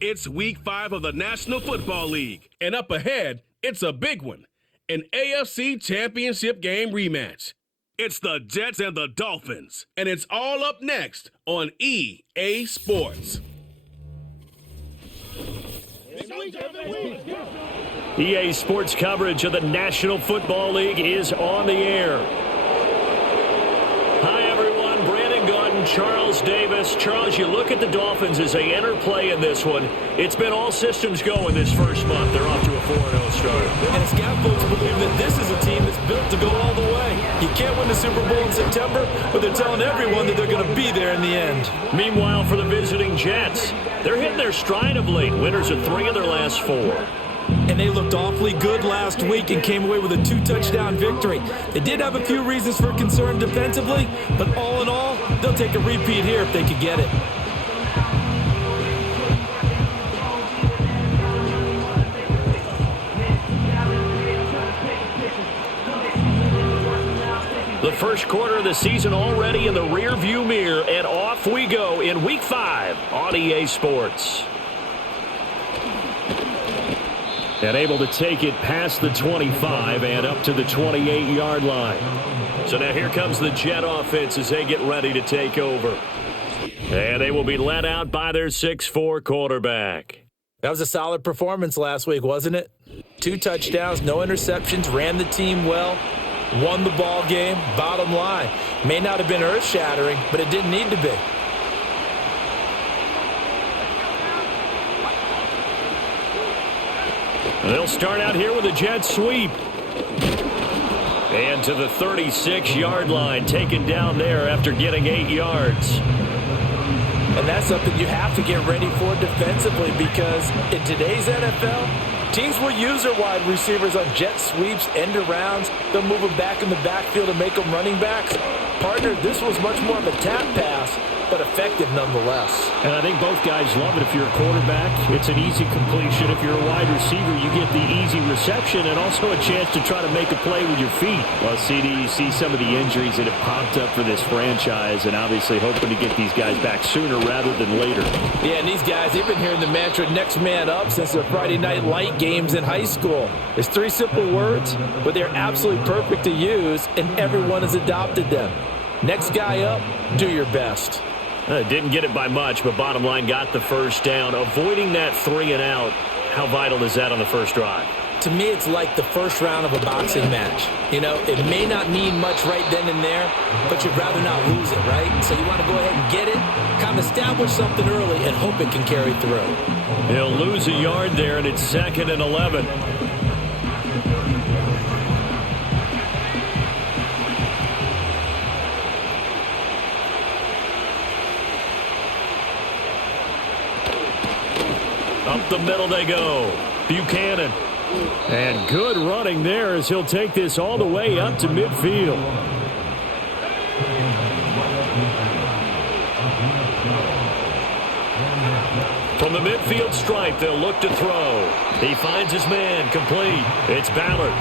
It's Week 5 of the National Football League, and up ahead, it's a big one, an AFC Championship game rematch. It's the Jets and the Dolphins, and it's all up next on EA Sports. EA Sports coverage of the National Football League is on the air. Hi, everyone. Brandon Gaudin, Charles Davis. Charles, you look at the Dolphins as they enter play in this one. It's been all systems go in this first month. They're off to a 4-0 start. And scout folks believe that this is a team that's built to go all the way. You can't win the Super Bowl in September, but they're telling everyone that they're going to be there in the end. Meanwhile, for the visiting Jets, they're hitting their stride of late. Winners of 3 of their last 4. And they looked awfully good last week and came away with a 2-touchdown victory. They did have a few reasons for concern defensively, but all in all, they'll take a repeat here if they could get it. The first quarter of the season already in the rearview mirror, and off we go in Week 5 on EA Sports. And able to take it past the 25 and up to the 28-yard line. So now here comes the Jet offense as they get ready to take over. And they will be led out by their 6'4" quarterback. That was a solid performance last week, wasn't it? 2 touchdowns, no interceptions, ran the team well, won the ball game. Bottom line, may not have been earth-shattering, but it didn't need to be. They'll start out here with a jet sweep. And to the 36-yard line, taken down there after getting 8 yards. And that's something you have to get ready for defensively, because in today's NFL, teams will use their wide receivers on jet sweeps, end arounds. They'll move them back in the backfield and make them running backs. Partner, this was much more of a tap pass, but effective nonetheless. And I think both guys love it. If you're a quarterback, it's an easy completion. If you're a wide receiver, you get the easy reception and also a chance to try to make a play with your feet. Well, CD, you see some of the injuries that have popped up for this franchise, and obviously hoping to get these guys back sooner rather than later. Yeah, and these guys, they've been hearing the mantra next man up since the Friday Night Light games in high school. It's 3 simple words, but they're absolutely perfect to use, and everyone has adopted them. Next guy up, do your best. Didn't get it by much, but bottom line got the first down. Avoiding that 3 and out, how vital is that on the first drive? To me, it's like the first round of a boxing match. You know, it may not mean much right then and there, but you'd rather not lose it, right? So you want to go ahead and get it, kind of establish something early, and hope it can carry through. He'll lose a yard there, and it's 2nd and 11. Up the middle they go. Buchanan. And good running there as he'll take this all the way up to midfield. From the midfield stripe, they'll look to throw. He finds his man, complete. It's Ballard.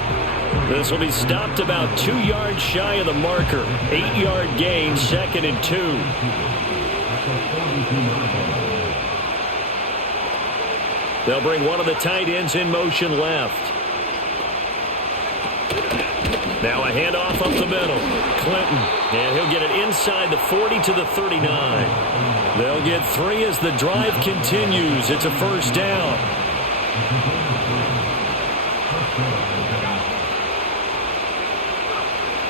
This will be stopped about 2 yards shy of the marker. 8-yard gain, 2nd and 2. They'll bring one of the tight ends in motion left. Now a handoff up the middle. Clinton, and he'll get it inside the 40 to the 39. They'll get 3 as the drive continues. It's a first down.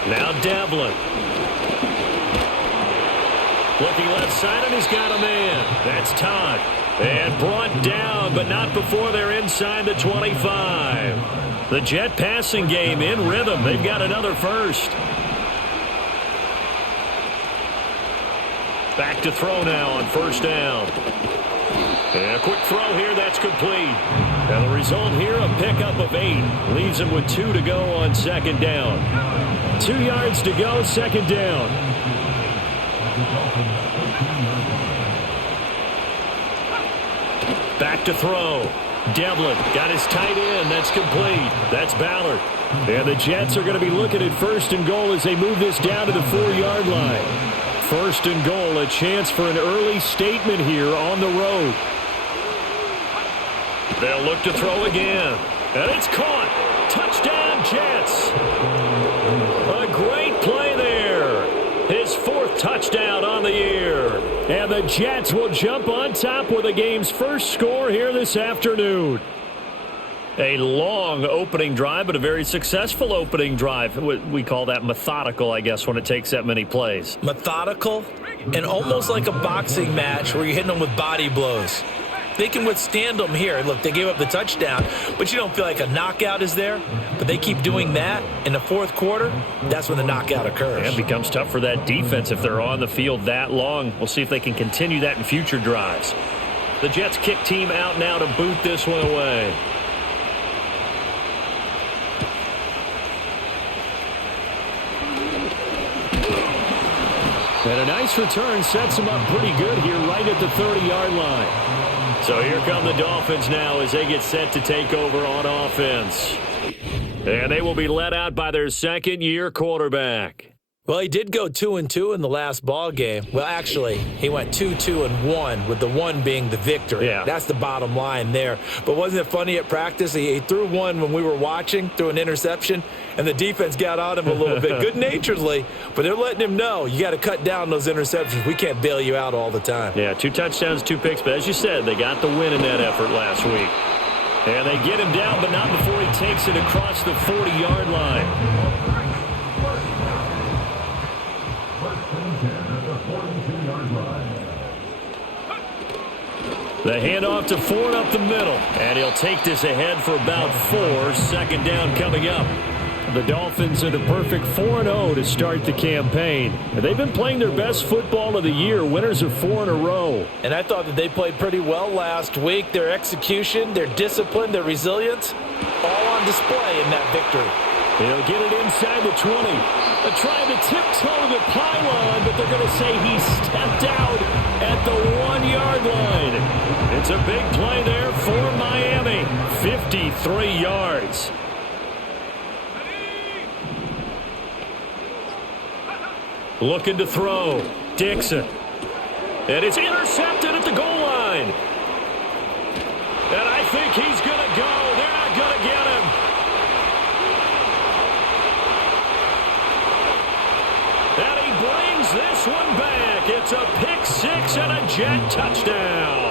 Now Devlin. Looking left side, and he's got a man. That's Todd. And brought down, but not before they're inside the 25. The Jet passing game in rhythm. They've got another first. Back to throw now on first down. And a quick throw here, that's complete. And the result here, a pickup of 8. Leaves him with 2 to go on 2nd down. 2 yards to go, 2nd down. Back to throw. Devlin got his tight end. That's complete. That's Ballard. And the Jets are going to be looking at 1st and goal as they move this down to the 4-yard line. 1st and goal, a chance for an early statement here on the road. They'll look to throw again. And it's caught. Touchdown, Jets. A great play there. His 4th touchdown on the year. And the Jets will jump on top with the game's first score here this afternoon. A long opening drive, but a very successful opening drive. We call that methodical, I guess, when it takes that many plays. Methodical and almost like a boxing match where you're hitting them with body blows. They can withstand them here. Look, they gave up the touchdown, but you don't feel like a knockout is there. But they keep doing that in the 4th quarter. That's when the knockout occurs. And it becomes tough for that defense if they're on the field that long. We'll see if they can continue that in future drives. The Jets kick team out now to boot this one away. And a nice return sets them up pretty good here right at the 30-yard line. So here come the Dolphins now as they get set to take over on offense. And they will be led out by their second-year quarterback. Well, he did go 2-2 in the last ball game. Well, actually, he went 2-2-1, with the 1 being the victory. Yeah. That's the bottom line there. But wasn't it funny at practice? He threw one when we were watching, threw an interception, and the defense got on him a little bit, good-naturedly. But they're letting him know, you got to cut down those interceptions. We can't bail you out all the time. Yeah, 2 touchdowns, 2 picks. But as you said, they got the win in that effort last week. And they get him down, but not before he takes it across the 40-yard line. The handoff to Ford up the middle. And he'll take this ahead for about 4. 2nd down coming up. The Dolphins are the perfect 4-0 to start the campaign. They've been playing their best football of the year. Winners of 4 in a row. And I thought that they played pretty well last week. Their execution, their discipline, their resilience, all on display in that victory. He'll get it inside the 20. They're trying to tiptoe the pylon, but they're going to say he stepped out at the 1-yard line. It's a big play there for Miami. 53 yards. Looking to throw. Dixon. And it's intercepted at the goal line. And I think he's going to go. They're not going to get him. And he brings this one back. It's a pick 6 and a Jet touchdown.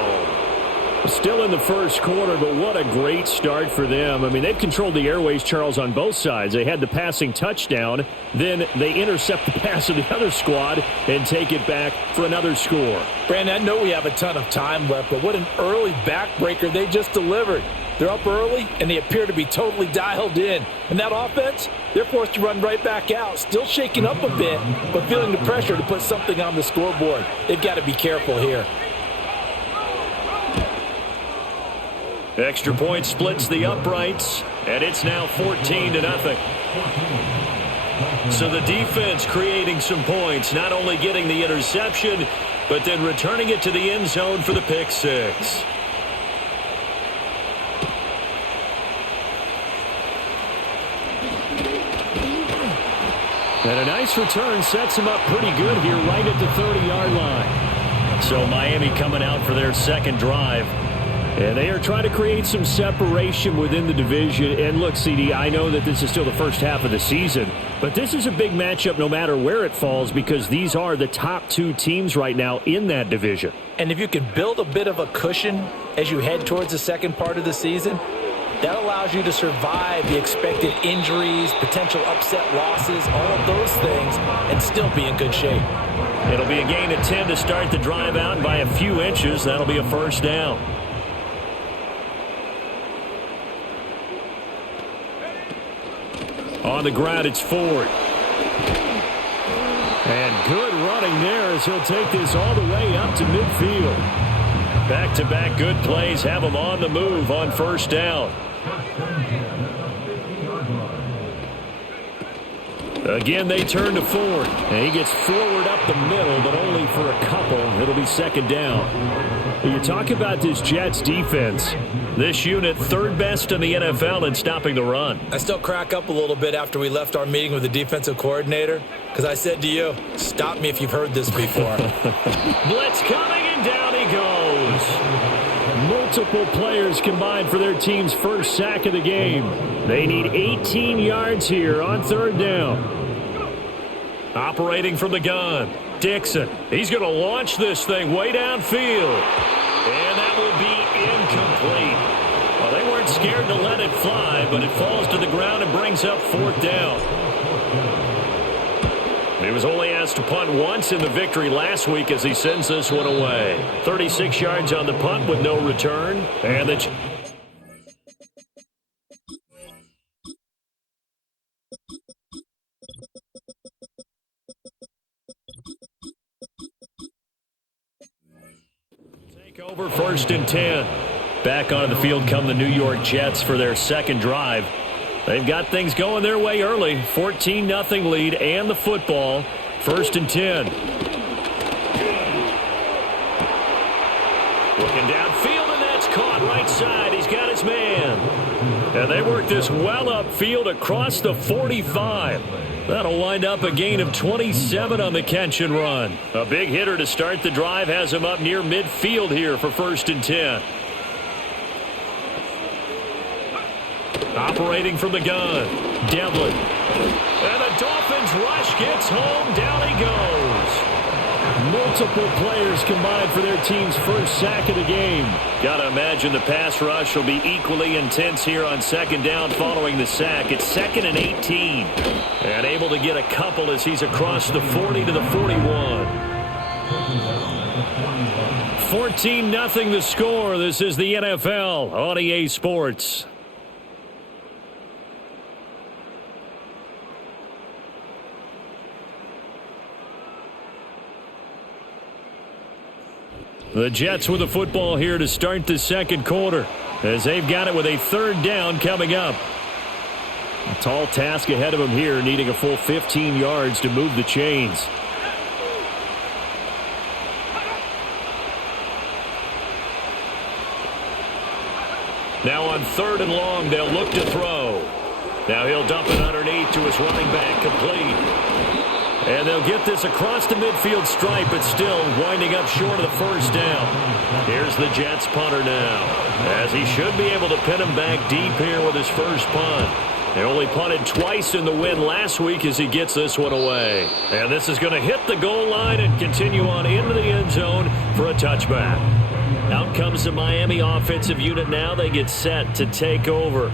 Still in the first quarter, but what a great start for them. I mean, they've controlled the airways, Charles, on both sides. They had the passing touchdown. Then they intercept the pass of the other squad and take it back for another score. Brandon, I know we have a ton of time left, but what an early backbreaker they just delivered. They're up early, and they appear to be totally dialed in. And that offense, they're forced to run right back out, still shaking up a bit, but feeling the pressure to put something on the scoreboard. They've got to be careful here. Extra point splits the uprights, and it's now 14-0. So the defense creating some points, not only getting the interception, but then returning it to the end zone for the pick 6. And a nice return sets him up pretty good here right at the 30-yard line. So Miami coming out for their second drive. And they are trying to create some separation within the division. And look, CD, I know that this is still the first half of the season, but this is a big matchup no matter where it falls because these are the top 2 teams right now in that division. And if you can build a bit of a cushion as you head towards the second part of the season, that allows you to survive the expected injuries, potential upset losses, all of those things, and still be in good shape. It'll be a gain of 10 to start the drive out by a few inches. That'll be a first down. On the ground, it's Ford. And good running there as he'll take this all the way up to midfield. Back-to-back good plays have him on the move on first down. Again, they turn to Ford. And he gets forward up the middle, but only for a couple. It'll be second down. You talk about this Jets defense. This unit, 3rd best in the NFL in stopping the run. I still crack up a little bit after we left our meeting with the defensive coordinator because I said to you, stop me if you've heard this before. Blitz coming, and down he goes. Multiple players combined for their team's first sack of the game. They need 18 yards here on third down. Operating from the gun, Dixon. He's going to launch this thing way downfield. And that will be incomplete. Well, they weren't scared to let it fly, but it falls to the ground and brings up fourth down. He was only asked to punt once in the victory last week as he sends this one away. 36 yards on the punt with no return. And the take over first and 10. Back onto the field come the New York Jets for their second drive. They've got things going their way early. 14-0 lead and the football. First and 10. Looking downfield, and that's caught right side. He's got his man. And they work this well upfield across the 45. That'll wind up a gain of 27 on the catch and run. A big hitter to start the drive has him up near midfield here for first and 10. Operating from the gun, Devlin. And the Dolphins rush gets home. Down he goes. Multiple players combined for their team's first sack of the game. Got to imagine the pass rush will be equally intense here on second down following the sack. It's second and 18. And able to get a couple as he's across the 40 to the 41. 14-0 the score. This is the NFL on EA Sports. The Jets with the football here to start the second quarter as they've got it with a third down coming up. A tall task ahead of them here, needing a full 15 yards to move the chains. Now on third and long, they'll look to throw. Now he'll dump it underneath to his running back, complete. And they'll get this across the midfield stripe, but still winding up short of the first down. Here's the Jets punter now, as he should be able to pin him back deep here with his first punt. They only punted twice in the win last week as he gets this one away. And this is going to hit the goal line and continue on into the end zone for a touchback. Out comes the Miami offensive unit now. They get set to take over.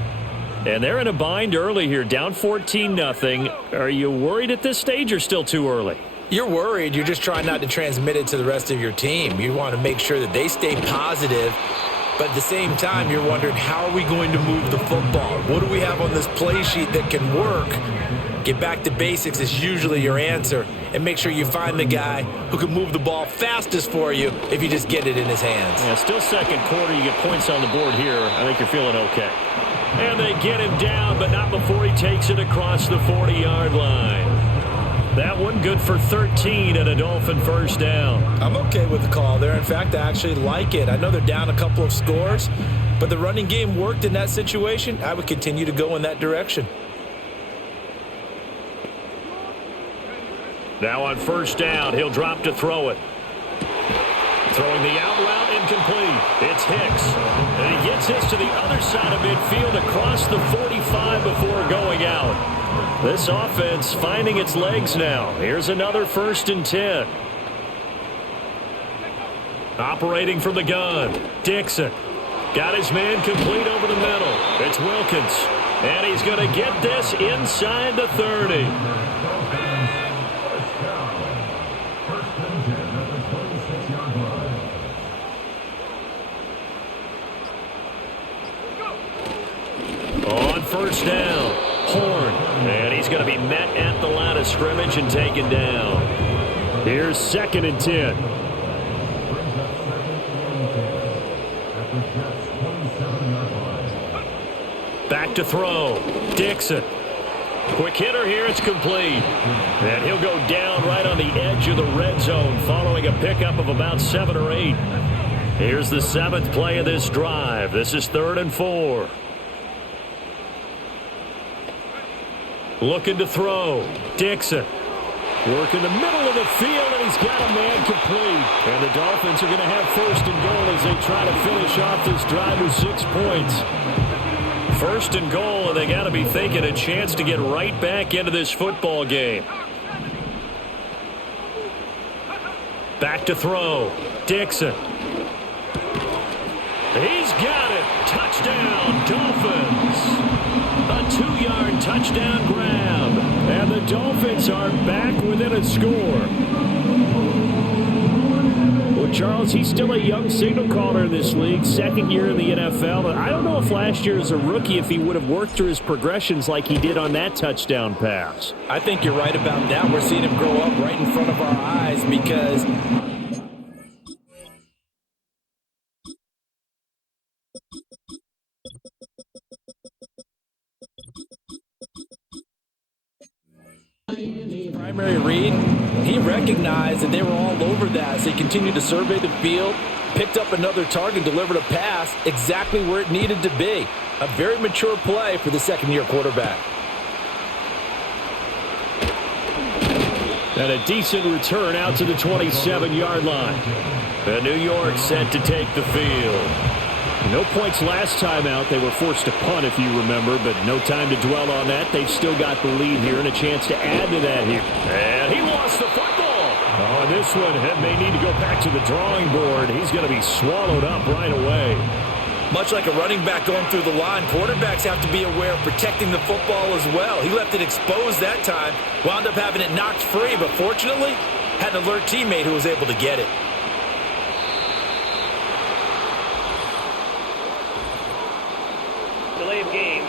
And they're in a bind early here, down 14-0. Are you worried at this stage or still too early? You're worried. You're just trying not to transmit it to the rest of your team. You want to make sure that they stay positive. But at the same time, you're wondering, how are we going to move the football? What do we have on this play sheet that can work? Get back to basics is usually your answer. And make sure you find the guy who can move the ball fastest for you if you just get it in his hands. Yeah, still second quarter. You get points on the board here. I think you're feeling okay. And they get him down, but not before he takes it across the 40-yard line. That one good for 13 and a Dolphin first down. I'm okay with the call there. In fact, I actually like it. I know they're down a couple of scores, but the running game worked in that situation. I would continue to go in that direction. Now on first down, he'll drop to throw it. Throwing the out route, incomplete. It's Hicks. And he gets this to the other side of midfield across the 45 before going out. This offense finding its legs now. Here's another first and 10. Operating from the gun, Dixon. Got his man complete over the middle. It's Wilkins. And he's going to get this inside the 30. On first down, Horn, and he's going to be met at the line of scrimmage and taken down. Here's second and 10. Back to throw, Dixon. Quick hitter here, it's complete. And he'll go down right on the edge of the red zone following a pickup of about 7 or 8. Here's the 7th play of this drive. This is 3rd and 4. Looking to throw. Dixon. Work in the middle of the field, and he's got a man complete. And the Dolphins are going to have first and goal as they try to finish off this drive with 6 points. First and goal, and they got to be thinking a chance to get right back into this football game. Back to throw. Dixon. He's got it. Touchdown, Dolphins. A 2-yard touchdown grab. And the Dolphins are back within a score. Well, Charles, he's still a young signal caller in this league, second year in the NFL. I don't know if last year as a rookie if he would have worked through his progressions like he did on that touchdown pass. I think you're right about that. We're seeing him grow up right in front of our eyes because primary read, he recognized that they were all over that, so he continued to survey the field, picked up another target, delivered a pass exactly where it needed to be. A very mature play for the second-year quarterback. And a decent return out to the 27-yard line. And New York set to take the field. No points last time out. They were forced to punt, if you remember, but no time to dwell on that. They've still got the lead here and a chance to add to that here. And he lost the football. On this one, it may need to go back to the drawing board. He's going to be swallowed up right away. Much like a running back going through the line, quarterbacks have to be aware of protecting the football as well. He left it exposed that time, wound up having it knocked free, but fortunately, had an alert teammate who was able to get it. Delay of game.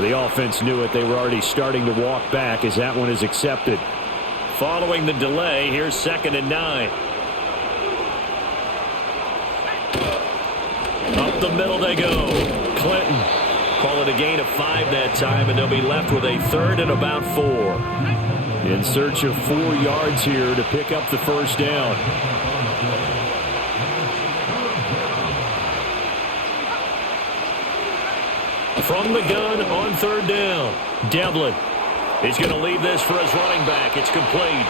The offense knew it. They were already starting to walk back as that one is accepted. Following the delay, here's 2nd and 9. Up the middle they go. Clinton. Call it a gain of 5 that time, and they'll be left with a 3rd and about 4. In search of 4 yards here to pick up the first down. From the gun on 3rd down. Devlin. He's going to leave this for his running back. It's complete.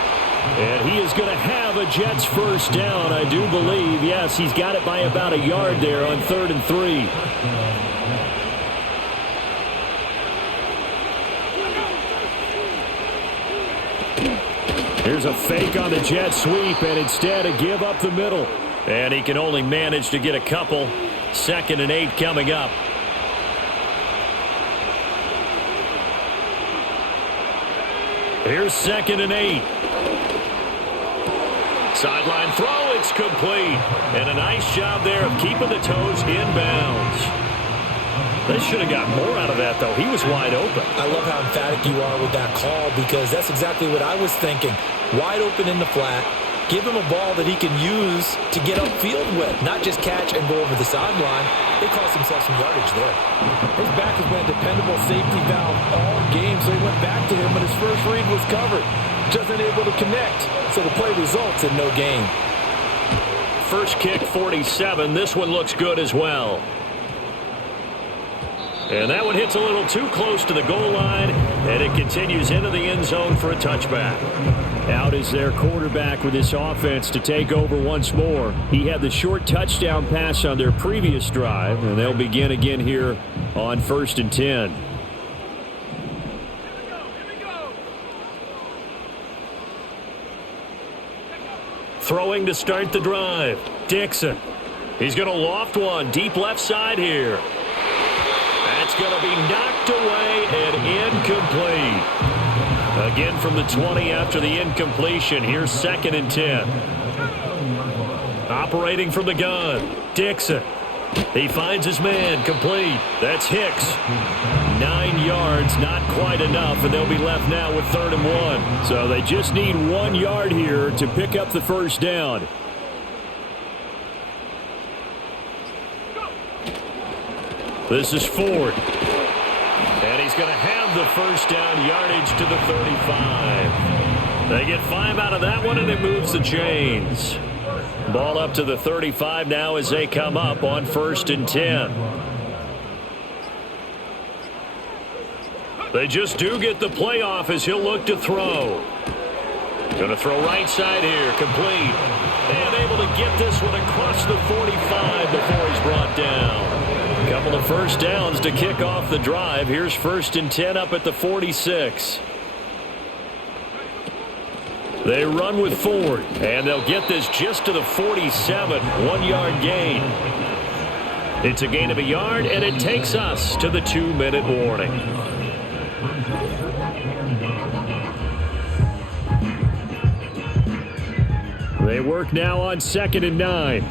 And he is going to have a Jets first down, I do believe. Yes, he's got it by about a yard there on 3rd and 3. Here's a fake on the jet sweep, and instead a give up the middle. And he can only manage to get a couple. 2nd and 8 coming up. Here's 2nd and 8. Sideline throw, it's complete. And a nice job there of keeping the toes inbounds. They should have got more out of that, though. He was wide open. I love how emphatic you are with that call because that's exactly what I was thinking. Wide open in the flat. Give him a ball that he can use to get upfield with, not just catch and go over the sideline. They cost themselves some yardage there. His back has been a dependable safety valve all game, so he went back to him, but his first read was covered. Just unable to connect, so the play results in no gain. First kick, 47. This one looks good as well. And that one hits a little too close to the goal line, and it continues into the end zone for a touchback. Out is their quarterback with this offense to take over once more. He had the short touchdown pass on their previous drive, and they'll begin again here on 1st and 10. Throwing to start the drive. Dixon. He's going to loft one deep left side here. That's going to be knocked away and incomplete. Again from the 20 after the incompletion. Here's 2nd and 10. Operating from the gun. Dixon. He finds his man. Complete. That's Hicks. 9 yards, not quite enough, and they'll be left now with 3rd and 1. So they just need 1 yard here to pick up the first down. This is Ford. And he's going to have the first down, yardage to the 35. They get 5 out of that one, and it moves the chains. Ball up to the 35 now as they come up on 1st and 10. They just do get the playoff as he'll look to throw. Going to throw right side here, complete. And able to get this one across the 45 before he's brought down. A couple of first downs to kick off the drive. Here's 1st and 10 up at the 46. They run with Ford, and they'll get this just to the 47, 1-yard gain. It's a gain of a yard, and it takes us to the 2-minute warning. They work now on 2nd and 9.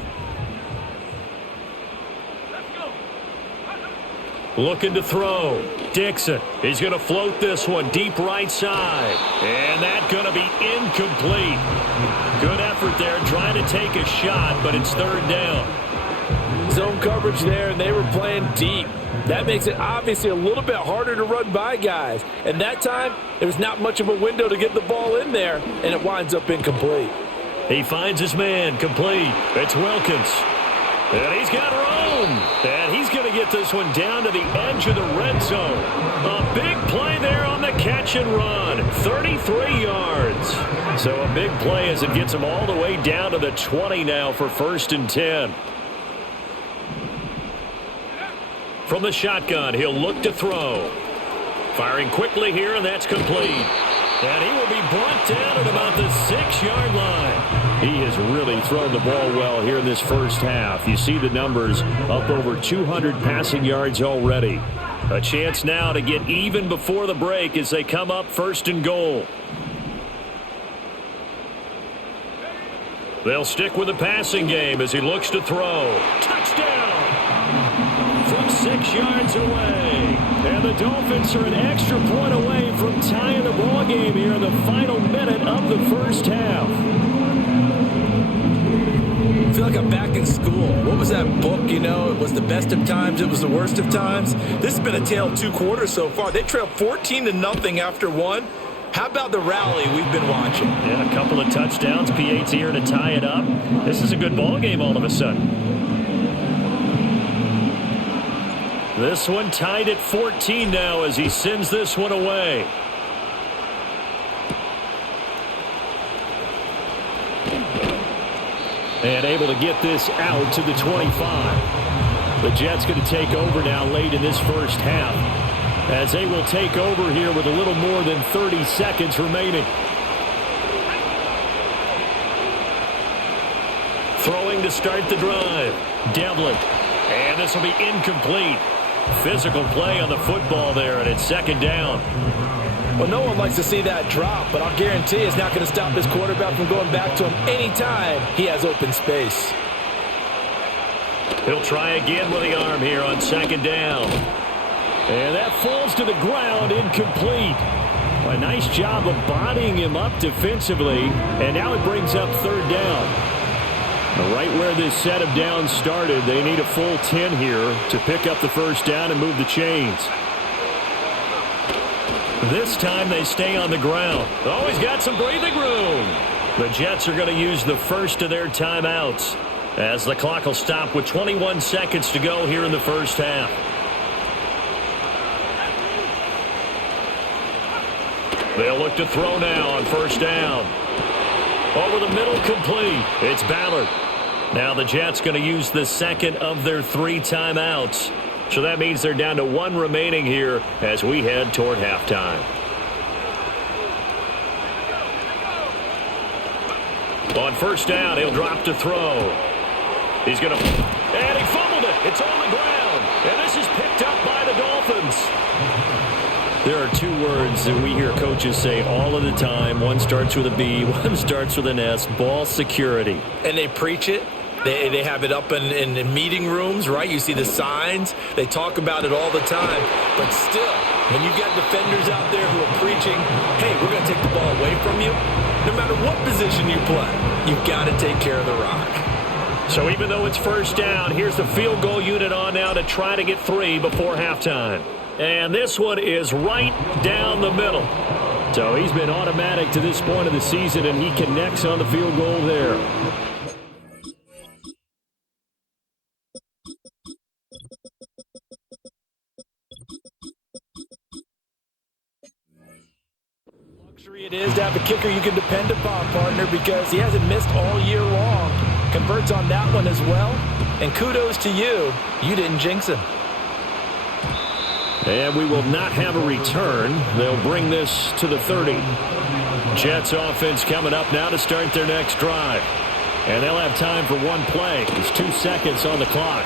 Looking to throw. Dixon. He's going to float this one deep right side. And that's going to be incomplete. Good effort there trying to take a shot, but it's 3rd down. Zone coverage there, and they were playing deep. That makes it obviously a little bit harder to run by guys. And that time, there was not much of a window to get the ball in there, and it winds up incomplete. He finds his man, complete. It's Wilkins. And he's got room. And he's going to get this one down to the edge of the red zone. A big play there on the catch and run. 33 yards. So a big play as it gets him all the way down to the 20 now for 1st and 10. From the shotgun, he'll look to throw. Firing quickly here, and that's complete. And he will be brought down at about the 6-yard line. He has really thrown the ball well here in this first half. You see the numbers, up over 200 passing yards already. A chance now to get even before the break as they come up 1st and goal. They'll stick with the passing game as he looks to throw. Touchdown! From 6 yards away. And the Dolphins are an extra point away from tying the ball game here in the final minute of the first half. I feel like I'm back in school. What was that book, you know? It was the best of times. It was the worst of times. This has been a tale of 2 quarters so far. They trailed 14-0 after 1. How about the rally we've been watching? Yeah, a couple of touchdowns. P8's here to tie it up. This is a good ball game all of a sudden. This one tied at 14 now as he sends this one away. And able to get this out to the 25. The Jets going to take over now late in this first half, as they will take over here with a little more than 30 seconds remaining. Throwing to start the drive. Devlin. And this will be incomplete. Physical play on the football there, and it's 2nd down. Well, no one likes to see that drop, but I'll guarantee it's not going to stop his quarterback from going back to him anytime he has open space. He'll try again with the arm here on 2nd down. And that falls to the ground, incomplete. A nice job of bodying him up defensively, and now it brings up 3rd down. Right where this set of downs started, they need a full 10 here to pick up the first down and move the chains. This time they stay on the ground. Oh, he's got some breathing room. The Jets are going to use the first of their timeouts as the clock will stop with 21 seconds to go here in the first half. They'll look to throw now on 1st down. Over the middle, complete. It's Ballard. Now the Jets going to use the 2nd of their 3 timeouts. So that means they're down to 1 remaining here as we head toward halftime. On 1st down, he'll drop to throw. He's going to... And he fumbled it. It's on the ground. And this is picked up by the Dolphins. There are 2 words that we hear coaches say all of the time. One starts with a B, one starts with an S. Ball security. And they preach it. They have it up in meeting rooms, right? You see the signs. They talk about it all the time. But still, when you've got defenders out there who are preaching, hey, we're going to take the ball away from you, no matter what position you play, you've got to take care of the rock. So even though it's 1st down, here's the field goal unit on now to try to get 3 before halftime. And this one is right down the middle. So he's been automatic to this point of the season, and he connects on the field goal there. It is to have a kicker you can depend upon, partner, because he hasn't missed all year long. Converts on that one as well. And kudos to you. You didn't jinx him. And we will not have a return. They'll bring this to the 30. Jets offense coming up now to start their next drive. And they'll have time for one play. There's 2 seconds on the clock.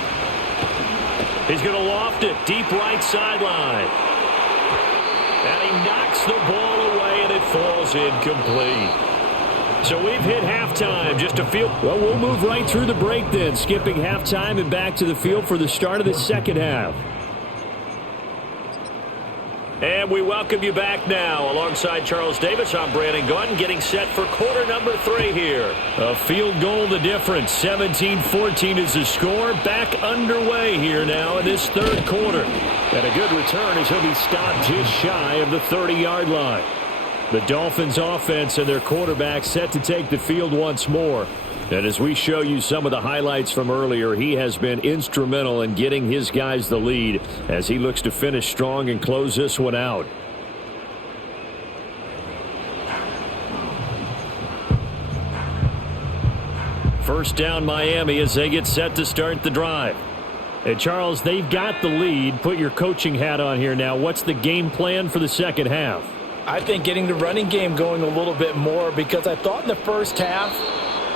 He's going to loft it deep right sideline. And he knocks the ball away, and it falls incomplete. So we've hit halftime. Just a field. Well, we'll move right through the break then, skipping halftime and back to the field for the start of the second half. And we welcome you back now. Alongside Charles Davis, I'm Brandon Gaudin, getting set for quarter number 3 here. A field goal the difference. 17-14 is the score. Back underway here now in this third quarter. And a good return as he'll be stopped just shy of the 30-yard line. The Dolphins offense and their quarterback set to take the field once more. And as we show you some of the highlights from earlier, he has been instrumental in getting his guys the lead as he looks to finish strong and close this one out. First down Miami as they get set to start the drive. Hey, Charles, they've got the lead. Put your coaching hat on here now. What's the game plan for the second half? I think getting the running game going a little bit more, because I thought in the first half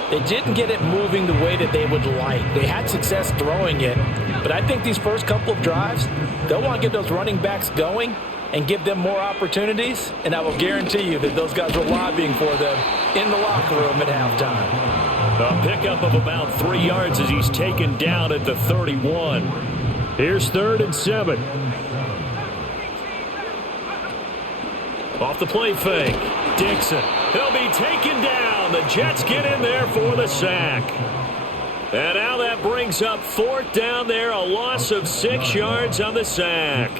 they didn't get it moving the way that they would like. They had success throwing it, but I think these first couple of drives, they'll want to get those running backs going and give them more opportunities, and I will guarantee you that those guys were lobbying for them in the locker room at halftime. A pickup of about 3 yards as he's taken down at the 31. Here's 3rd and 7. Off the play fake. Dixon. He'll be taken down. The Jets get in there for the sack. And now that brings up 4th down there. A loss of 6 yards on the sack.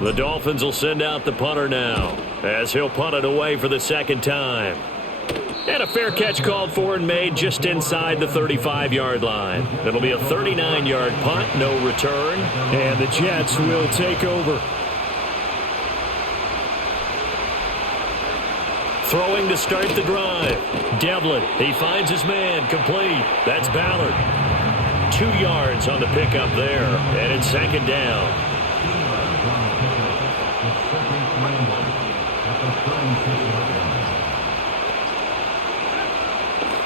The Dolphins will send out the punter now as he'll punt it away for the second time. And a fair catch called for and made just inside the 35-yard line. It'll be a 39-yard punt, no return. And the Jets will take over. Throwing to start the drive. Devlin, he finds his man, complete. That's Ballard. 2 yards on the pickup there, and it's second down.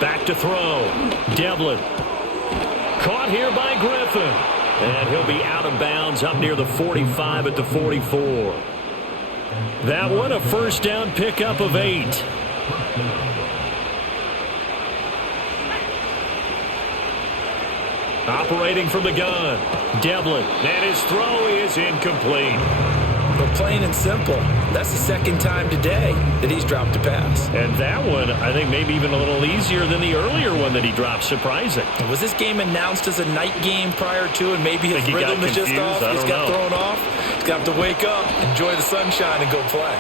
Back to throw. Devlin. Caught here by Griffin. And he'll be out of bounds up near the 45 at the 44. That one a first down pickup of 8. Operating from the gun. Devlin. And his throw is incomplete. But plain and simple, that's the second time today that he's dropped a pass. And that one, I think, maybe even a little easier than the earlier one that he dropped. Surprising. Was this game announced as a night game prior to, and maybe his rhythm is just off? He's got thrown off. He's got to wake up, enjoy the sunshine, and go play.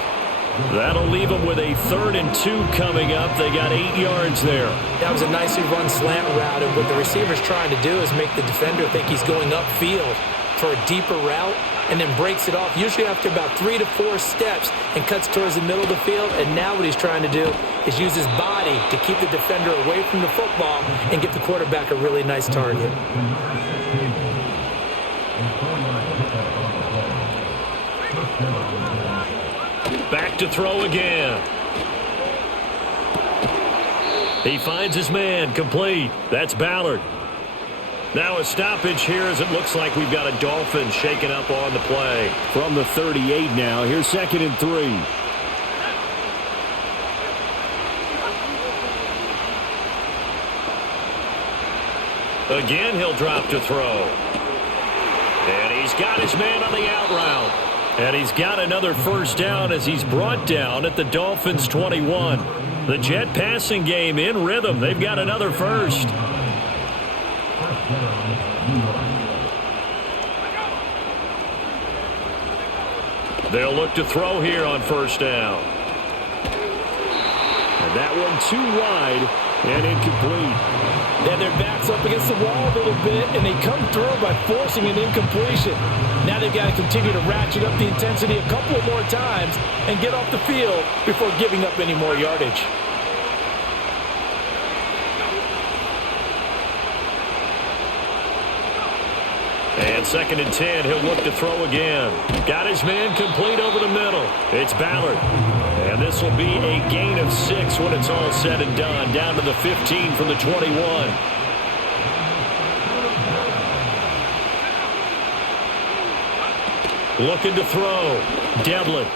That'll leave them with a 3rd and 2 coming up. They got 8 yards there. That was a nicely run slant route, and what the receiver's trying to do is make the defender think he's going upfield for a deeper route, and then breaks it off, usually after about 3 to 4 steps, and cuts towards the middle of the field. And now what he's trying to do is use his body to keep the defender away from the football and get the quarterback a really nice target. Back to throw again. He finds his man, complete. That's Ballard. Now a stoppage here as it looks like we've got a Dolphin shaken up on the play. From the 38 now. Here's 2nd and 3. Again, he'll drop to throw. And he's got his man on the out route. And he's got another first down as he's brought down at the Dolphins' 21. The Jet passing game in rhythm. They've got another first. They'll look to throw here on first down. And that one too wide. And incomplete. And their back's up against the wall a little bit, and they come through by forcing an incompletion. Now they've got to continue to ratchet up the intensity a couple more times and get off the field before giving up any more yardage. And 2nd and 10, he'll look to throw again. Got his man complete over the middle. It's Ballard. And this will be a gain of 6 when it's all said and done. Down to the 15 from the 21. Looking to throw. Devlin.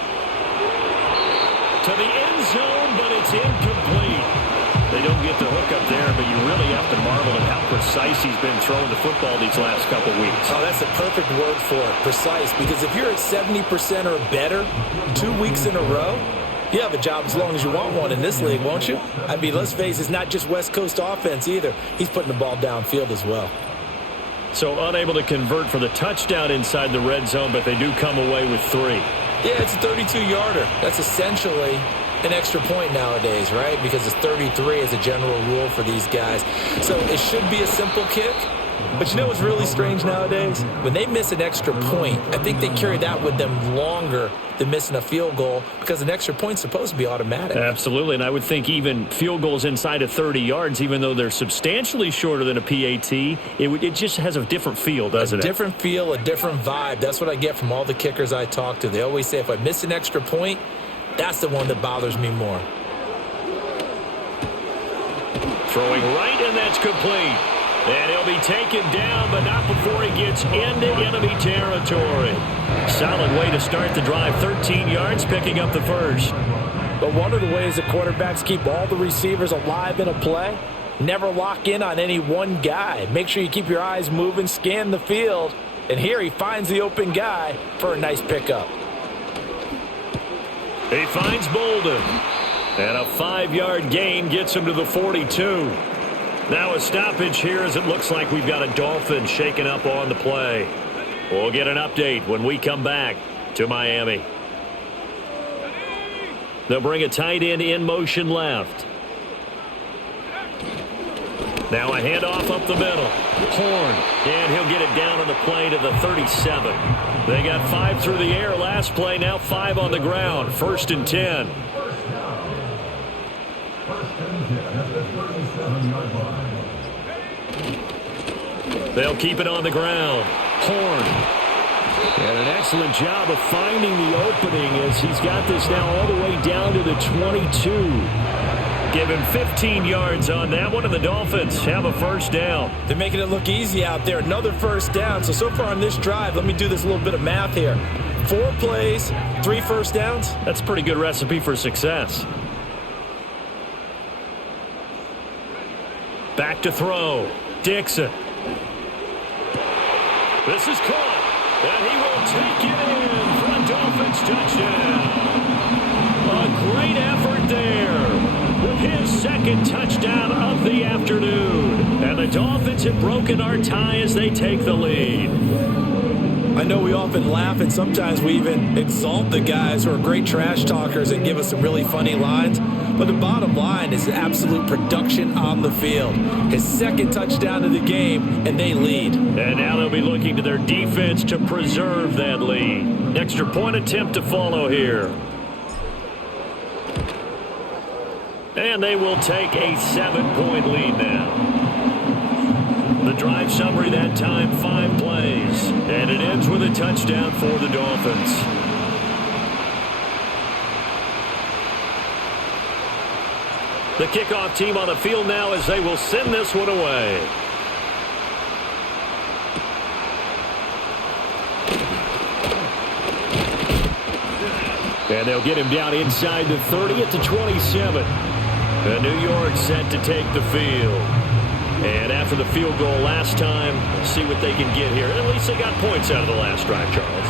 To the end zone, but it's incomplete. They don't get the hook up there, but you really have to marvel at how precise he's been throwing the football these last couple weeks. Oh, that's a perfect word for it, precise, because if you're at 70% or better 2 weeks in a row, you have a job as long as you want one in this league, won't you? I mean, let's face it, it's not just West Coast offense either. He's putting the ball downfield as well. So unable to convert for the touchdown inside the red zone, but they do come away with 3. Yeah, it's a 32-yarder. That's essentially an extra point nowadays, right? Because it's 33 as a general rule for these guys. So it should be a simple kick. But you know what's really strange nowadays? When they miss an extra point, I think they carry that with them longer than missing a field goal because an extra point's supposed to be automatic. Absolutely, and I would think even field goals inside of 30 yards, even though they're substantially shorter than a PAT, it just has a different feel, doesn't it? A different feel, a different vibe. That's what I get from all the kickers I talk to. They always say if I miss an extra point, that's the one that bothers me more. Throwing right, and that's complete. And he'll be taken down, but not before he gets into enemy territory. Solid way to start the drive. 13 yards, picking up the first. But one of the ways the quarterbacks keep all the receivers alive in a play, never lock in on any one guy. Make sure you keep your eyes moving, scan the field. And here he finds the open guy for a nice pickup. He finds Bolden. And a 5-yard gain gets him to the 42. Now a stoppage here as it looks like we've got a Dolphin shaken up on the play. We'll get an update when we come back to Miami. They'll bring a tight end in motion left. Now a handoff up the middle. Horn. And he'll get it down on the play to the 37. They got 5 through the air last play, now 5 on the ground. 1st and 10. They'll keep it on the ground. Horn. And an excellent job of finding the opening as he's got this now all the way down to the 22. Give him 15 yards on that one, and the Dolphins have a first down. They're making it look easy out there. Another first down. So far on this drive, let me do this little bit of math here. 4 plays, 3 first downs. That's a pretty good recipe for success. Back to throw. Dixon. This is caught, and he will take it in for a Dolphins touchdown. A great effort there with his 2nd touchdown of the afternoon. And the Dolphins have broken our tie as they take the lead. I know we often laugh, and sometimes we even exalt the guys who are great trash talkers and give us some really funny lines. But the bottom line is absolute production on the field. His 2nd touchdown of the game, and they lead. And now they'll be looking to their defense to preserve that lead. Extra point attempt to follow here. And they will take a 7-point lead now. The drive summary that time, 5 plays. And it ends with a touchdown for the Dolphins. The kickoff team on the field now as they will send this one away. And they'll get him down inside the 30 at the 27. And New York set to take the field. And after the field goal last time, see what they can get here. And at least they got points out of the last drive, Charles.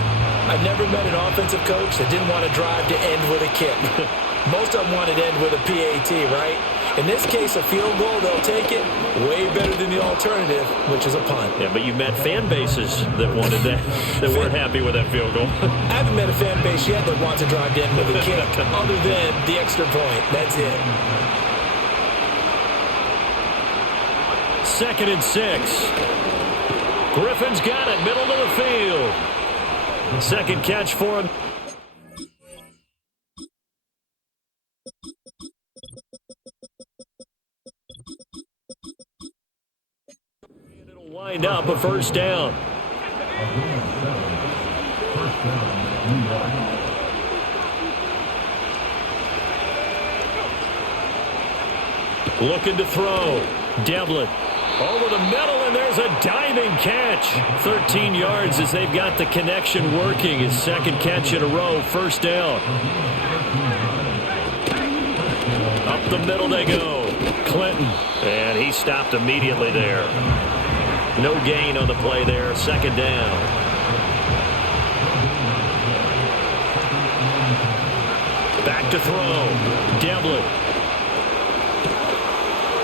I've never met an offensive coach that didn't want to drive to end with a kick. Most of them wanted to end with a PAT, right? In this case, a field goal, they'll take it. Way better than the alternative, which is a punt. Yeah, but you met fan bases that wanted that, that weren't happy with that field goal. I haven't met a fan base yet that wants to drive to end with a kick, other than the extra point. That's it. 2nd and 6. Griffin's got it, middle of the field. Second catch for him. And it'll wind up a first down. Looking to throw. Devlin over the middle, and there's a diving catch. 13 yards as they've got the connection working. His second catch in a row, first down. Up the middle they go. Clinton, and he stopped immediately there. No gain on the play there, second down. Back to throw. Devlin.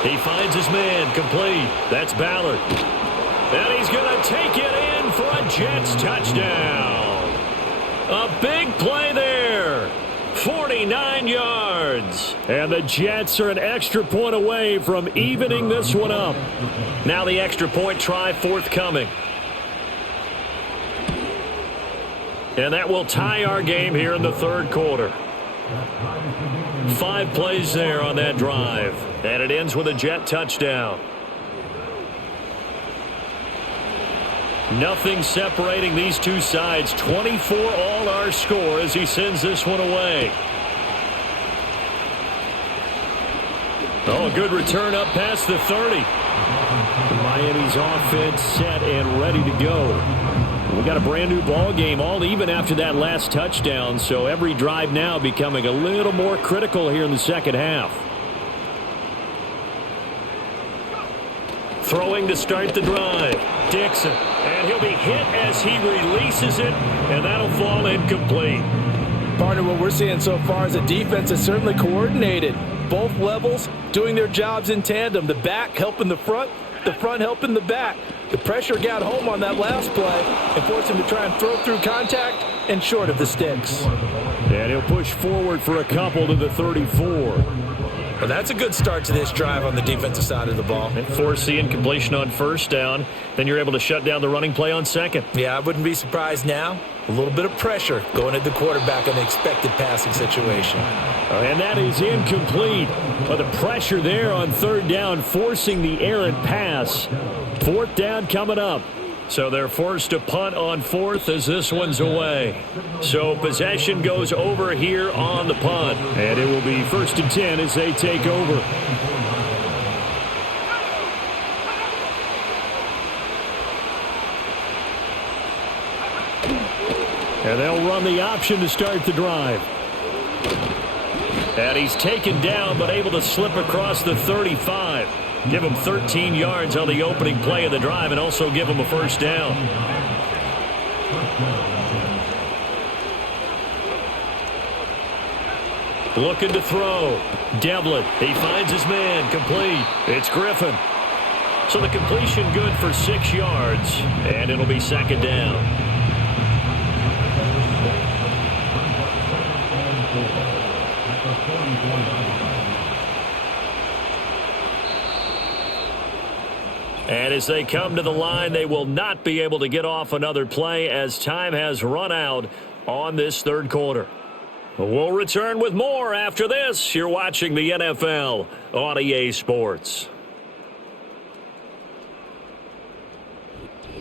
He finds his man, complete. That's Ballard. And he's going to take it in for a Jets touchdown. A big play there. 49 yards. And the Jets are an extra point away from evening this one up. Now the extra point try forthcoming. And that will tie our game here in the third quarter. 5 plays there on that drive. And it ends with a Jet touchdown. Nothing separating these two sides. 24 all our score as he sends this one away. Oh, a good return up past the 30. Miami's offense set and ready to go. We got a brand new ball game, all even after that last touchdown, so every drive now becoming a little more critical here in the second half. Throwing to start the drive. Dixon, and he'll be hit as he releases it, and that'll fall incomplete. Partner, what we're seeing so far is the defense is certainly coordinated. Both levels doing their jobs in tandem. The back helping the front helping the back. The pressure got home on that last play and forced him to try and throw through contact and short of the sticks. And he'll push forward for a couple to the 34. Well, that's a good start to this drive on the defensive side of the ball. And force the incompletion on first down. Then you're able to shut down the running play on second. Yeah, I wouldn't be surprised now. A little bit of pressure going at the quarterback on the expected passing situation. And that is incomplete. But the pressure there on third down, forcing the errant pass. Fourth down coming up. So they're forced to punt on fourth as this one's away. So possession goes over here on the punt. And it will be 1st and 10 as they take over. And they'll run the option to start the drive. And he's taken down but able to slip across the 35. Give him 13 yards on the opening play of the drive and also give him a first down. Looking to throw. Devlin. He finds his man. Complete. It's Griffin. So the completion good for 6 yards. And it'll be second down. And as they come to the line, they will not be able to get off another play as time has run out on this third quarter. We'll return with more after this. You're watching the NFL on EA Sports.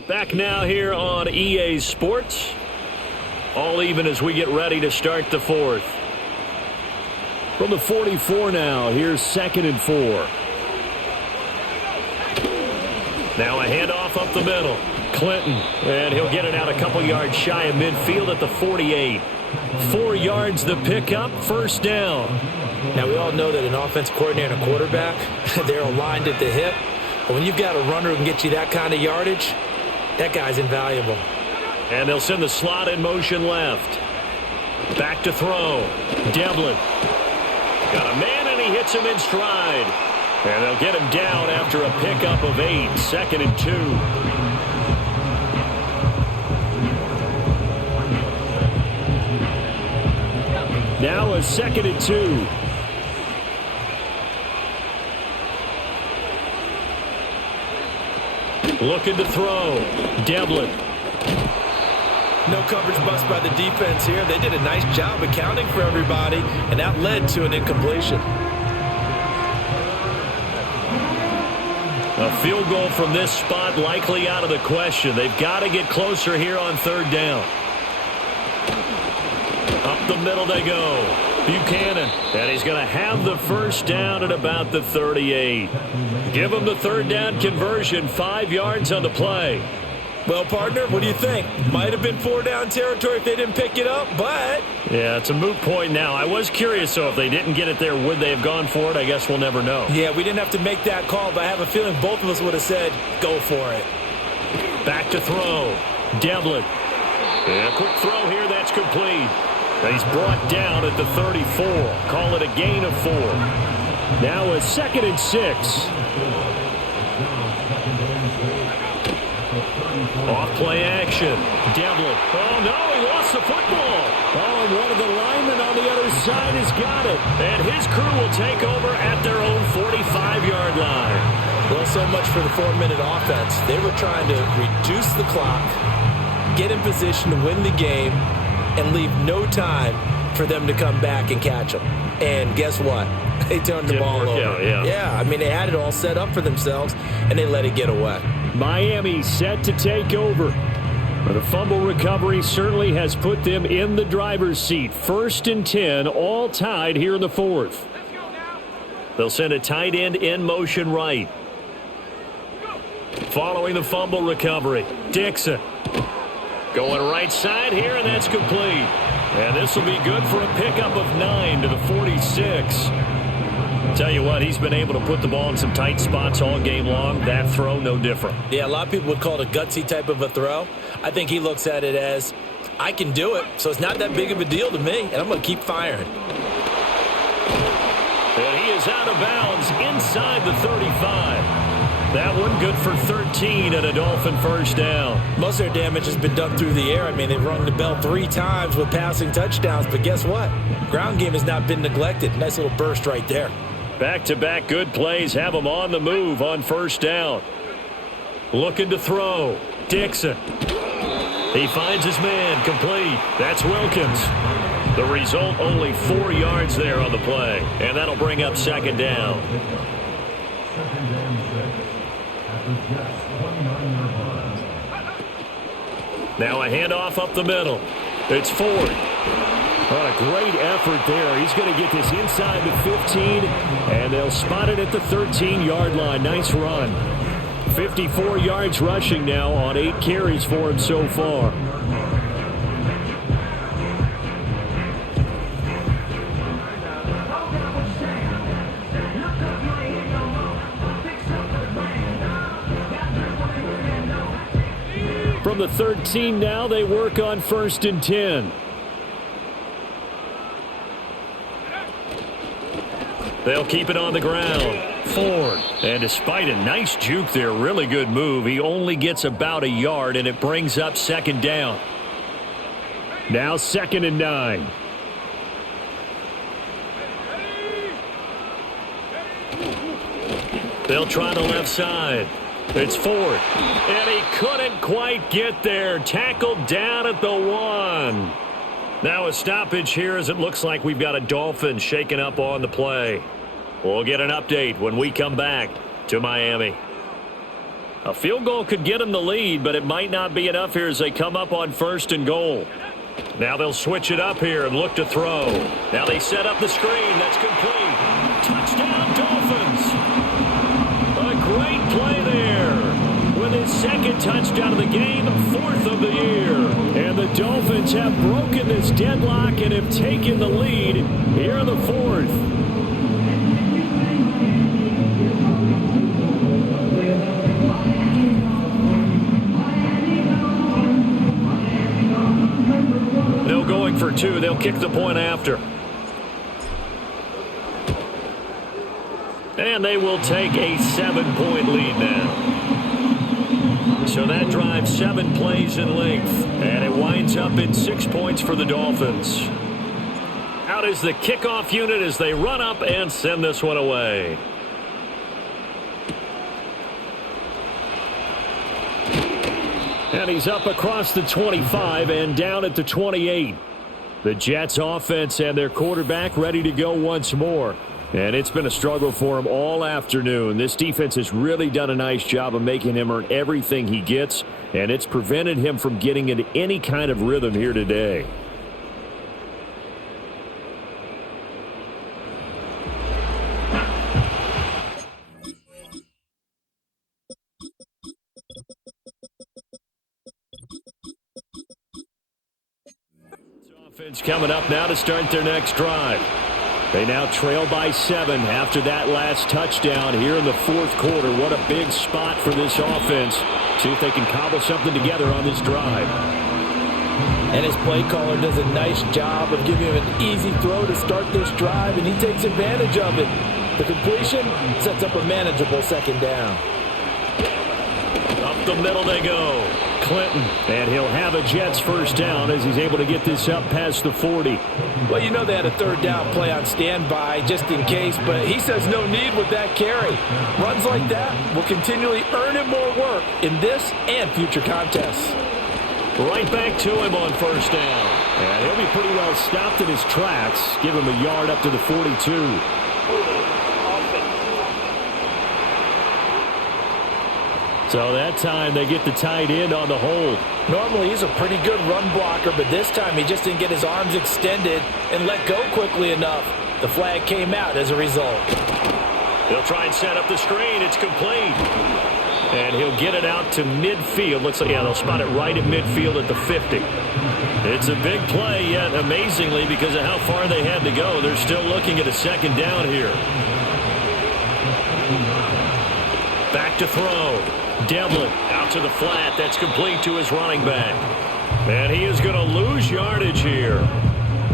Back now here on EA Sports. All even as we get ready to start the fourth. From the 44 now, here's 2nd and 4. Now a handoff up the middle. Clinton, and he'll get it out a couple yards shy of midfield at the 48. 4 yards the pickup, first down. Now we all know that an offense coordinator and a quarterback, they're aligned at the hip. But when you've got a runner who can get you that kind of yardage, that guy's invaluable. And they'll send the slot in motion left. Back to throw. Devlin. Got a man and he hits him in stride. And they'll get him down after a pickup of 8. 2nd and 2. Now a 2nd and 2. Looking to throw. Devlin. No coverage bust by the defense here. They did a nice job accounting for everybody, and that led to an incompletion. A field goal from this spot likely out of the question. They've got to get closer here on third down. Up the middle they go. Buchanan, and he's going to have the first down at about the 38. Give him the third down conversion, 5 yards on the play. Well, partner, what do you think? Might have been 4-down territory if they didn't pick it up, but... Yeah, it's a moot point now. I was curious, so if they didn't get it there, would they have gone for it? I guess we'll never know. Yeah, we didn't have to make that call, but I have a feeling both of us would have said, go for it. Back to throw. Devlin. And a quick throw here, that's complete. He's brought down at the 34. Call it a gain of 4. Now a 2nd and 6. Off play action. Devlin. Oh, no, he lost the football. Oh, and one of the linemen on the other side has got it. And his crew will take over at their own 45-yard line. Well, so much for the 4-minute offense. They were trying to reduce the clock, get in position to win the game, and leave no time for them to come back and catch them. And guess what? They turned the ball over. Yeah, I mean, they had it all set up for themselves, and they let it get away. Miami set to take over. But a fumble recovery certainly has put them in the driver's seat. 1st and 10, all tied here in the 4th. They'll send a tight end in motion right. Following the fumble recovery, Dixon. Going right side here, and that's complete. And this will be good for a pickup of 9 to the 46. Tell you what, he's been able to put the ball in some tight spots all game long. That throw, no different. Yeah, a lot of people would call it a gutsy type of a throw. I think he looks at it as, I can do it, so it's not that big of a deal to me, and I'm going to keep firing. And he is out of bounds inside the 35. That one good for 13 and a Dolphin first down. Most of their damage has been done through the air. I mean, they've rung the bell 3 times with passing touchdowns, but guess what? Ground game has not been neglected. Nice little burst right there. Back-to-back good plays have him on the move on first down. Looking to throw. Dixon. He finds his man complete. That's Wilkins. The result, only 4 yards there on the play. And that'll bring up 2nd down. Now a handoff up the middle. It's Ford. What a great effort there. He's going to get this inside the 15, and they'll spot it at the 13-yard line. Nice run. 54 yards rushing now on 8 carries for him so far. From the 13 now, they work on 1st and 10. They'll keep it on the ground. Ford. And despite a nice juke there, really good move, he only gets about a yard, and it brings up 2nd down. Now 2nd and 9. They'll try the left side. It's Ford. And he couldn't quite get there. Tackled down at the 1. Now a stoppage here as it looks like we've got a Dolphin shaken up on the play. We'll get an update when we come back to Miami. A field goal could get them the lead, but it might not be enough here as they come up on 1st and goal. Now they'll switch it up here and look to throw. Now they set up the screen. That's complete. Touchdown, Dolphins. A great play there. With his 2nd touchdown of the game, 4th of the year. And the Dolphins have broken this deadlock and have taken the lead here in the 4th. No going for 2. They'll kick the point after. And they will take a 7-point lead now. So that drives 7 plays in length. And it winds up in 6 points for the Dolphins. Out is the kickoff unit as they run up and send this one away. And he's up across the 25 and down at the 28. The Jets offense and their quarterback ready to go once more. And it's been a struggle for him all afternoon. This defense has really done a nice job of making him earn everything he gets, and it's prevented him from getting into any kind of rhythm here today. Offense coming up now to start their next drive. They now trail by 7 after that last touchdown here in the fourth quarter. What a big spot for this offense. See if they can cobble something together on this drive. And his play caller does a nice job of giving him an easy throw to start this drive, and he takes advantage of it. The completion sets up a manageable second down. Up the middle they go. Clinton, and he'll have a Jets first down as he's able to get this up past the 40. Well, you know they had a third down play on standby just in case, but he says no need with that carry. Runs like that will continually earn him more work in this and future contests. Right back to him on first down. And he'll be pretty well stopped in his tracks. Give him a yard up to the 42. So that time they get the tight end on the hold. Normally he's a pretty good run blocker, but this time he just didn't get his arms extended and let go quickly enough. The flag came out as a result. He'll try and set up the screen. It's complete. And he'll get it out to midfield. Looks like, yeah, they'll spot it right at midfield at the 50. It's a big play, yet amazingly, because of how far they had to go, they're still looking at a second down here. Back to throw. Devlin out to the flat. That's complete to his running back. And he is going to lose yardage here.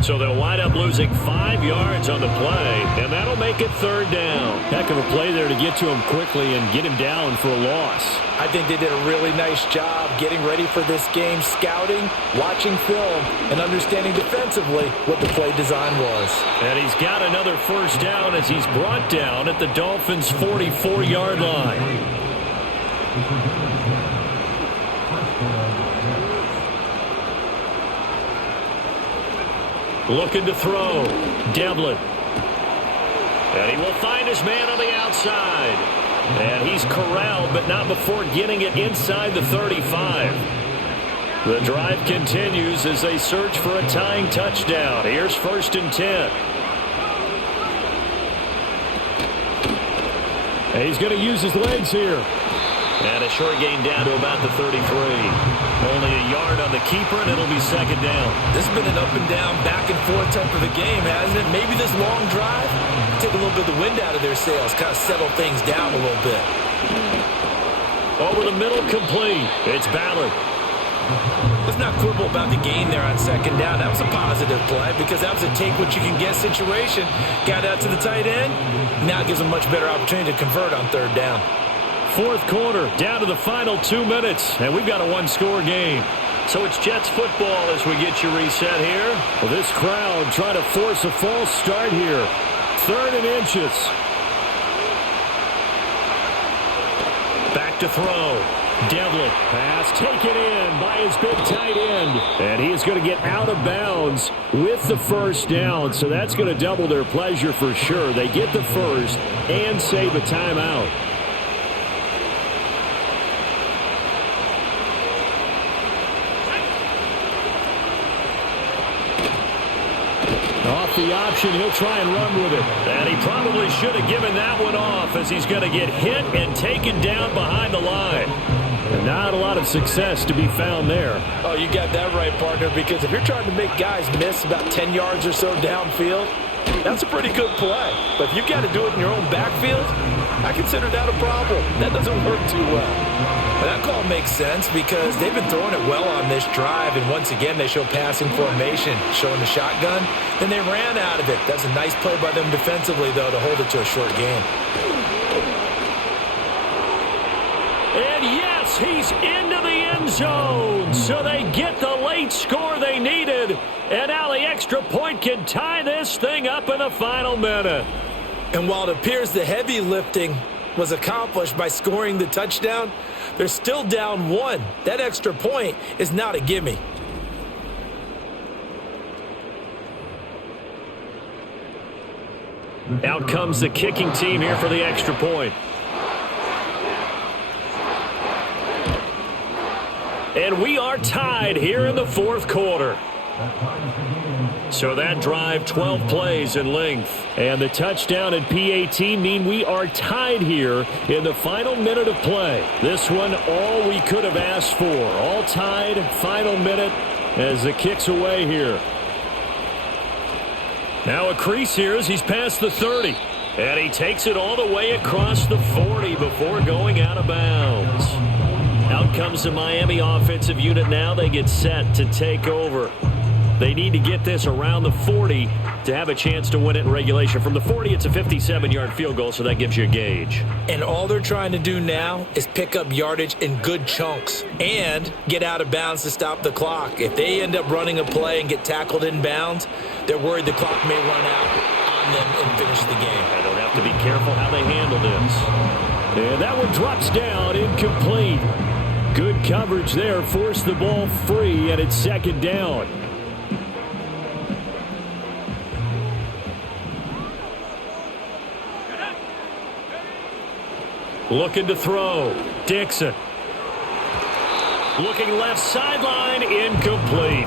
So they'll wind up losing 5 yards on the play, and that'll make it third down. Heck of a play there to get to him quickly and get him down for a loss. I think they did a really nice job getting ready for this game, scouting, watching film, and understanding defensively what the play design was. And he's got another first down as he's brought down at the Dolphins' 44-yard line. Looking to throw. Devlin. And he will find his man on the outside. And he's corralled, but not before getting it inside the 35. The drive continues as they search for a tying touchdown. Here's 1st and 10. And he's going to use his legs here. And a short gain down to about the 33. Only a yard on the keeper, and it'll be second down. This has been an up and down, back and forth type of a game, hasn't it? Maybe this long drive take a little bit of the wind out of their sails, kind of settle things down a little bit. Over the middle, complete. It's Ballard. Let's not quibble about the gain there on second down. That was a positive play because that was a take-what-you-can-get situation. Got out to the tight end. Now it gives them a much better opportunity to convert on third down. Fourth quarter, down to the final 2 minutes, and we've got a one-score game. So it's Jets football as we get you reset here. Well, this crowd trying to force a false start here. 3rd and inches. Back to throw. Devlin, pass taken in by his big tight end. And he is going to get out of bounds with the first down. So that's going to double their pleasure for sure. They get the first and save a timeout. Off the option, he'll try and run with it. And he probably should have given that one off as he's going to get hit and taken down behind the line. And not a lot of success to be found there. Oh, you got that right, partner, because if you're trying to make guys miss about 10 yards or so downfield, that's a pretty good play. But if you've got to do it in your own backfield, I consider that a problem. That doesn't work too well. But that call makes sense because they've been throwing it well on this drive, and once again they show passing formation, showing the shotgun. Then they ran out of it. That's a nice play by them defensively, though, to hold it to a short game. And yes, he's into the end zone. So they get the late score they needed. And now the extra point can tie this thing up in the final minute. And while it appears the heavy lifting was accomplished by scoring the touchdown, They're still down 1. That extra point is not a gimme. Out comes the kicking team here for the extra point. And we are tied here in the fourth quarter. So that drive, 12 plays in length. And the touchdown and PAT mean we are tied here in the final minute of play. This one, all we could have asked for. All tied, final minute as the kick's away here. Now a crease here as he's past the 30. And he takes it all the way across the 40 before going out of bounds. Out comes the Miami offensive unit now. They get set to take over. They need to get this around the 40 to have a chance to win it in regulation. From the 40, it's a 57-yard field goal, so that gives you a gauge. And all they're trying to do now is pick up yardage in good chunks and get out of bounds to stop the clock. If they end up running a play and get tackled in bounds, they're worried the clock may run out on them and finish the game. And they'll have to be careful how they handle this. And that one drops down, incomplete. Good coverage there, forced the ball free, and it's second down. Looking to throw. Dixon. Looking left sideline. Incomplete.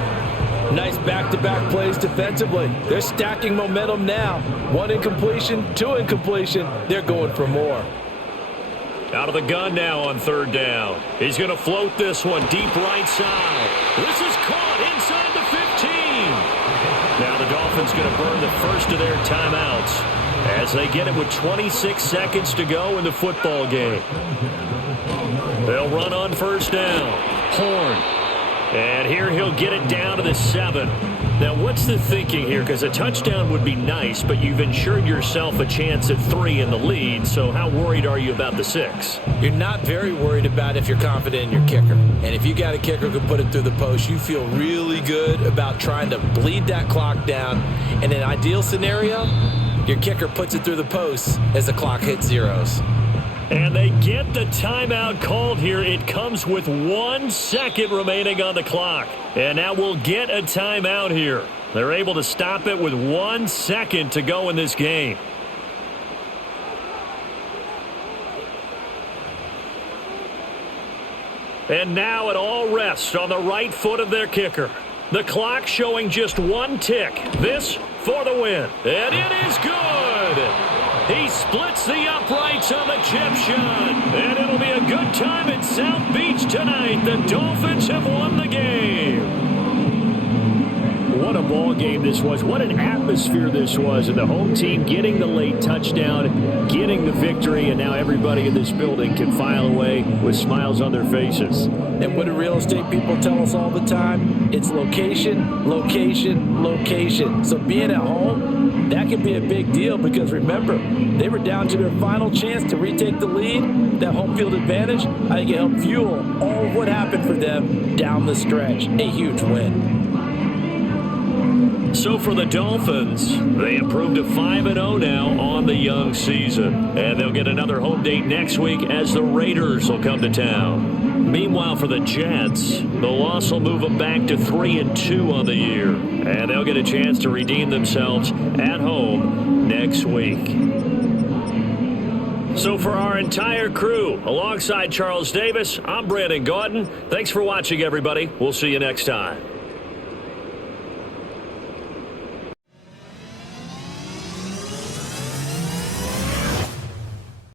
Nice back-to-back plays defensively. They're stacking momentum now. 1 incompletion, 2 incompletion. They're going for more. Out of the gun now on third down. He's going to float this one deep right side. This is caught inside the 15. Now the Dolphins going to burn the first of their timeouts as they get it with 26 seconds to go in the football game. They'll run on first down. Horn. And here he'll get it down to the 7. Now, what's the thinking here? Because a touchdown would be nice, but you've ensured yourself a chance at 3 in the lead, so how worried are you about the 6? You're not very worried about if you're confident in your kicker. And if you got a kicker who can put it through the post, you feel really good about trying to bleed that clock down. In an ideal scenario, your kicker puts it through the post as the clock hits zeros. And they get the timeout called here. It comes with 1 second remaining on the clock. And now we'll get a timeout here. They're able to stop it with 1 second to go in this game. And now it all rests on the right foot of their kicker. The clock showing just 1 tick. This for the win. And it is good. He splits the uprights on the chip shot. And it'll be a good time at South Beach tonight. The Dolphins have won the game. What a ball game this was. What an atmosphere this was. And the home team getting the late touchdown, getting the victory, and now everybody in this building can file away with smiles on their faces. And what do real estate people tell us all the time? It's location, location, location. So being at home, that can be a big deal because remember, they were down to their final chance to retake the lead. That home field advantage, I think it helped fuel all of what happened for them down the stretch. A huge win. So for the Dolphins, they improved to 5-0 now on the young season. And they'll get another home date next week as the Raiders will come to town. Meanwhile, for the Jets, the loss will move them back to 3-2 on the year. And they'll get a chance to redeem themselves at home next week. So for our entire crew, alongside Charles Davis, I'm Brandon Gautin. Thanks for watching, everybody. We'll see you next time.